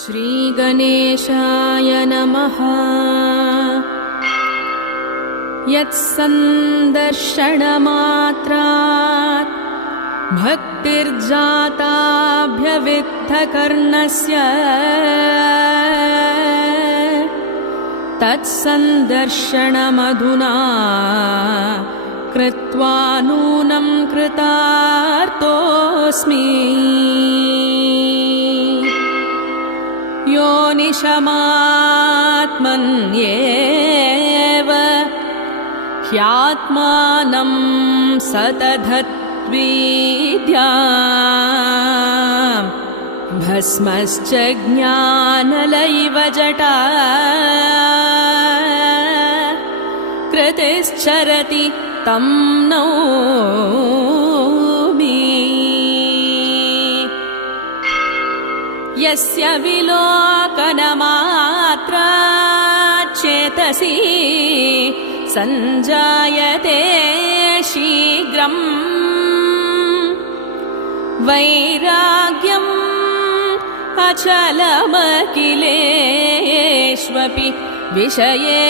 श्रीगणेशाय नमः। यत्सन्दर्शनमात्रात् भक्तिर्जाताभ्यविद्धकर्णस्य तत्सन्दर्शनमधुना कृत्वा नूनं कृतार्थोऽस्मि। योनिशमात्मन्येव ह्यात्मानं सतधत्विद्यां भस्मश्च ज्ञानलयैव जटा कृतिश्चरति तं नौमि। यस्य विलोकनमात्रात् चेतसि सञ्जायते शीघ्रम् वैराग्यम् अचलमखिलेष्वपि विषये